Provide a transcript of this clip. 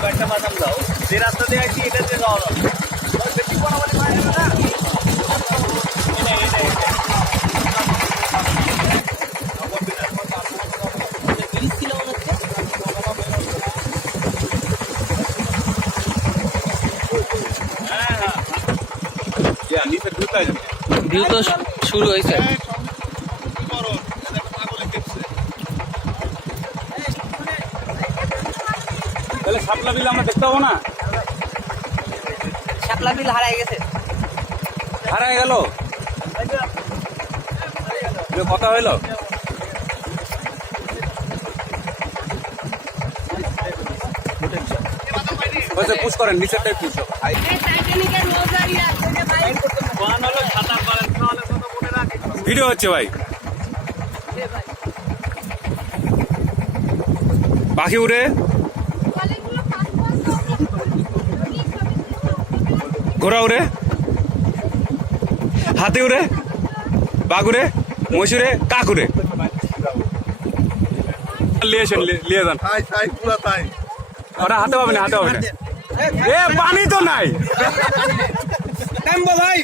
কয়েকটা বাদাম দাও, যে রাস্তা দিয়ে আসি এটা দিয়ে যাওয়া যাবে। বেশি বরাবরই পাওয়া যাবে না। ভিউ তো শুরু হয়েছে। তাহলে শাপলা বিল আমরা দেখতে পাবো না? শাপলা বিল হারাই গেছে। হারায় গেল, কথা হইলো। পুশ করেন, নিচেরটাই পুশ। ভিডিও হচ্ছে ভাই। পাখি উড়ে, ঘোড়া উড়ে, হাতি উড়ে, বাঘ উড়ে, মহিষ উড়ে, কাক উড়ে। লিয়ে যান, ওটা হাতে পাবে না, হাতে পাবে না। এ পানি তো নাই ভাই।